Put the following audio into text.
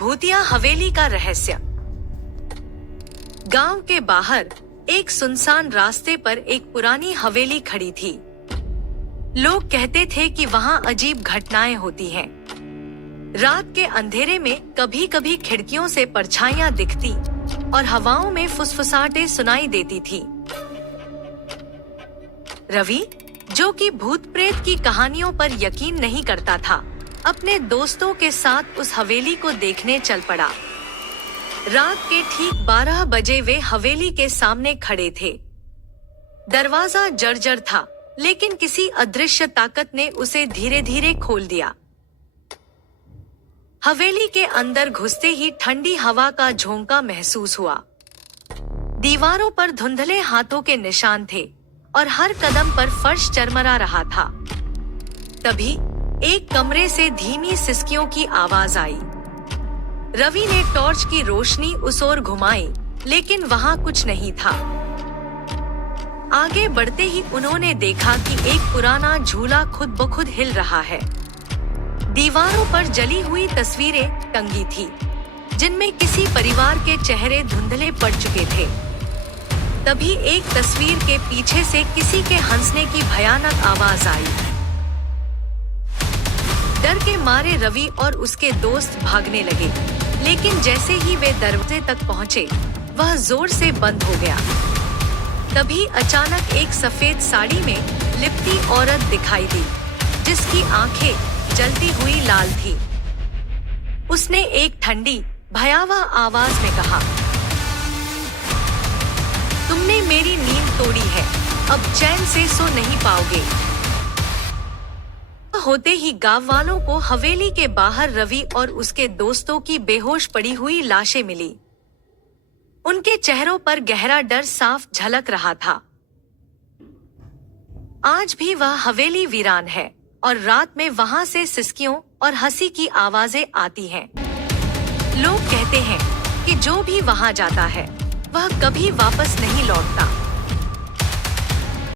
भूतिया हवेली का रहस्य। गांव के बाहर एक सुनसान रास्ते पर एक पुरानी हवेली खड़ी थी। लोग कहते थे कि वहां अजीब घटनाएं होती हैं। रात के अंधेरे में कभी कभी खिड़कियों से परछाइयां दिखती और हवाओं में फुसफुसाहटें सुनाई देती थी। रवि, जो कि भूत प्रेत की कहानियों पर यकीन नहीं करता था, अपने दोस्तों के साथ उस हवेली को देखने चल पड़ा। रात के ठीक 12 बजे वे हवेली के सामने खड़े थे। दरवाजा जर्जर था, लेकिन किसी अदृश्य ताकत ने उसे धीरे धीरे खोल दिया। हवेली के अंदर घुसते ही ठंडी हवा का झोंका महसूस हुआ। दीवारों पर धुंधले हाथों के निशान थे और हर कदम पर फर्श चरमरा रहा था। तभी एक कमरे से धीमी सिसकियों की आवाज आई। रवि ने टॉर्च की रोशनी उस ओर घुमाई, लेकिन वहां कुछ नहीं था। आगे बढ़ते ही उन्होंने देखा कि एक पुराना झूला खुद ब खुद हिल रहा है। दीवारों पर जली हुई तस्वीरें टंगी थी, जिनमें किसी परिवार के चेहरे धुंधले पड़ चुके थे। तभी एक तस्वीर के पीछे से किसी के हंसने की भयानक आवाज आई। डर के मारे रवि और उसके दोस्त भागने लगे, लेकिन जैसे ही वे दरवाजे तक पहुंचे, वह जोर से बंद हो गया। तभी अचानक एक सफेद साड़ी में लिपटी औरत दिखाई दी, जिसकी आंखें जलती हुई लाल थी। उसने एक ठंडी, भयावह आवाज में कहा, तुमने मेरी नींद तोड़ी है, अब चैन से सो नहीं पाओगे। होते ही गांव वालों को हवेली के बाहर रवि और उसके दोस्तों की बेहोश पड़ी हुई लाशें मिली। उनके चेहरों पर गहरा डर साफ झलक रहा था। आज भी वह हवेली वीरान है और रात में वहां से सिसकियों और हंसी की आवाजें आती हैं। लोग कहते हैं कि जो भी वहां जाता है, वह कभी वापस नहीं लौटता।